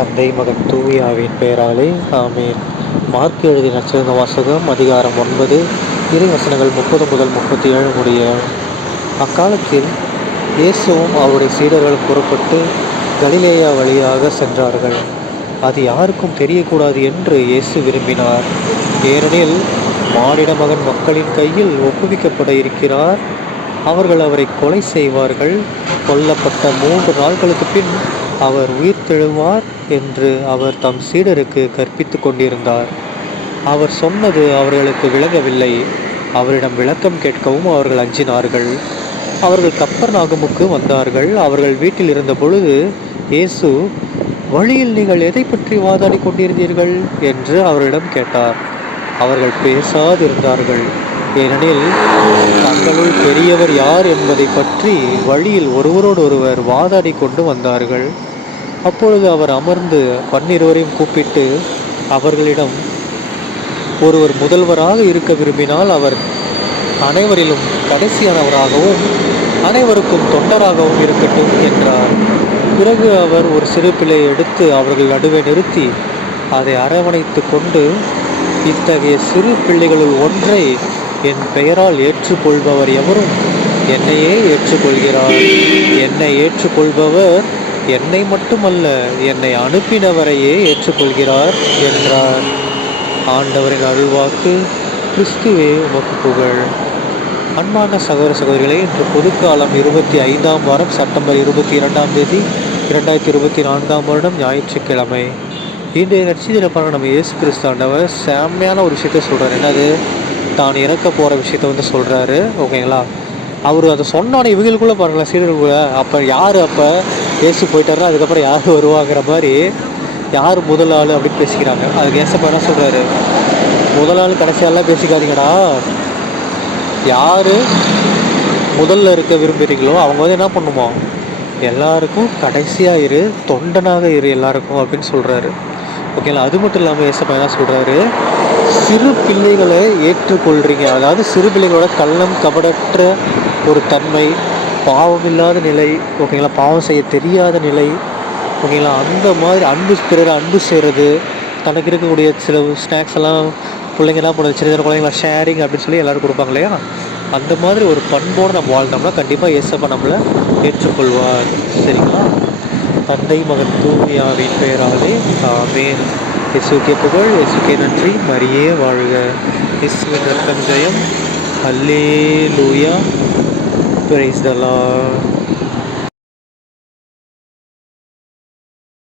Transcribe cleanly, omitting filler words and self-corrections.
தந்தை மகன் தூய ஆவியின் பெயராலே ஆமேன். மார்க் எழுதிய நற்செய்தி வாசகம் அதிகாரம் 9 இறைவசனங்கள் 30 முதல் 37 முடிய. அக்காலத்தில் இயேசுவும் அவருடைய சீடர்களும் புறப்பட்டு கலிலேயா வழியாக சென்றார்கள். அது யாருக்கும் தெரியக்கூடாது என்று இயேசு விரும்பினார். ஏனெனில் மானிட மகன் மக்களின் கையில் ஒப்புவிக்கப்பட இருக்கிறார். அவர்கள் அவரை கொலை செய்வார்கள். கொல்லப்பட்ட 3 நாட்களுக்கு பின் அவர் உயிர்த்தெழுவார் என்று அவர் தம் சீடருக்கு கற்பித்து கொண்டிருந்தார். அவர் சொன்னது அவர்களுக்கு விளங்கவில்லை. அவரிடம் விளக்கம் கேட்கவும் அவர்கள் அஞ்சினார்கள். அவர்கள் கப்பர்நாகுமுக்கு வந்தார்கள். அவர்கள் வீட்டில் இருந்த பொழுது இயேசு, வழியில் நீங்கள் எதை பற்றி வாதாடி கொண்டிருந்தீர்கள் என்று அவர்களிடம் கேட்டார். அவர்கள் பேசாதிருந்தார்கள். ஏனெனில் தங்களுள் பெரியவர் யார் என்பதை பற்றி வழியில் ஒருவரோடொருவர் வாதாடி கொண்டு வந்தார்கள். அப்பொழுது அவர் அமர்ந்து 12 கூப்பிட்டு அவர்களிடம், ஒருவர் முதல்வராக இருக்க விரும்பினால் அவர் அனைவரிலும் கடைசியானவராகவும் அனைவருக்கும் தொண்டராகவும் இருக்கட்டும் என்றார். பிறகு அவர் ஒரு சிறு பிள்ளையை எடுத்து அவர்கள் நடுவே நிறுத்தி அதை அரவணைத்து கொண்டு, இத்தகைய சிறு பிள்ளைகளுள் ஒன்றை என் பெயரால் ஏற்றுக்கொள்பவர் எவரும் என்னையே ஏற்றுக்கொள்கிறார். என்னை ஏற்றுக்கொள்பவர் என்னை மட்டுமல்ல, என்னை அனுப்பினவரையே ஏற்றுக்கொள்கிறார் என்றார். ஆண்டவரின் அருள்வாக்கு. கிறிஸ்துவே உமக்கு புகழ். அன்பான சகோதர சகோதரிகளே, இன்று பொதுக்காலம் 25ஆம் வாரம் செப்டம்பர் 22ஆம் தேதி 2024ஆம் வருடம் ஞாயிற்றுக்கிழமை. இன்றைய நற்செய்தியில் பாருங்க, நம்ம இயேசு கிறிஸ்து ஆண்டவர் செம்மையான ஒரு விஷயத்த சொல்கிறார். என்னது? தான் இறக்க போகிற விஷயத்த சொல்கிறாரு. ஓகேங்களா? அவர் அதை சொன்னோன்னே இவங்களுக்குள்ளே பாருங்களேன், சீடர்களுக்குள்ள, அப்போ யார் அப்போ இயேசு போயிட்டாருன்னா அதுக்கப்புறம் யார் வருவாங்கிற மாதிரி யார் முதல் ஆள் அப்படின்னு பேசிக்கிறாங்க. அதுக்கு ஏசப்பா என்ன சொல்கிறாரு? முதல் ஆள் கடைசியாலாம் பேசிக்காதீங்கடா. யார் முதல்ல இருக்க விரும்புகிறீங்களோ அவங்க என்ன பண்ணுமா, எல்லாருக்கும் கடைசியாக இரு, தொண்டனாக இரு எல்லாருக்கும் அப்படின்னு சொல்கிறாரு. ஓகேங்களா? அது மட்டும் இல்லாமல் ஏசப்பா என்ன சொல்கிறாரு? சிறு பிள்ளைகளை ஏற்றுக்கொள்கிறீங்க. அதாவது சிறு பிள்ளைகளோட கள்ளம் கபடற்ற ஒரு தன்மை, பாவம் இல்லாத நிலை, ஓகேங்களா, பாவம் செய்ய தெரியாத நிலை, ஓகேங்களா, அந்த மாதிரி அன்பு, பிறரை அன்பு செய்கிறது, தனக்கு இருக்கக்கூடிய சில ஸ்நாக்ஸ் எல்லாம் பிள்ளைங்க என்ன பண்ணுறது, சின்ன சின்ன குழந்தைங்களா ஷேரிங் அப்படின்னு சொல்லி எல்லோரும் கொடுப்பாங்க இல்லையா? அந்த மாதிரி ஒரு பண்போடு நம்ம வாழ்ந்தோம்னா கண்டிப்பாக இயேசப்பா நம்மளை ஏற்றுக்கொள்வார். சரிங்களா? தந்தை மகன் தூய ஆவியின் பெயராலே ஆமென். இயேசுக்கே புகழ், இயேசுக்கே நன்றி, மரியே வாழ்க. இயேசுவின் ரத்தம் ஜெயம். அல்லேலூயா. Praise the Lord.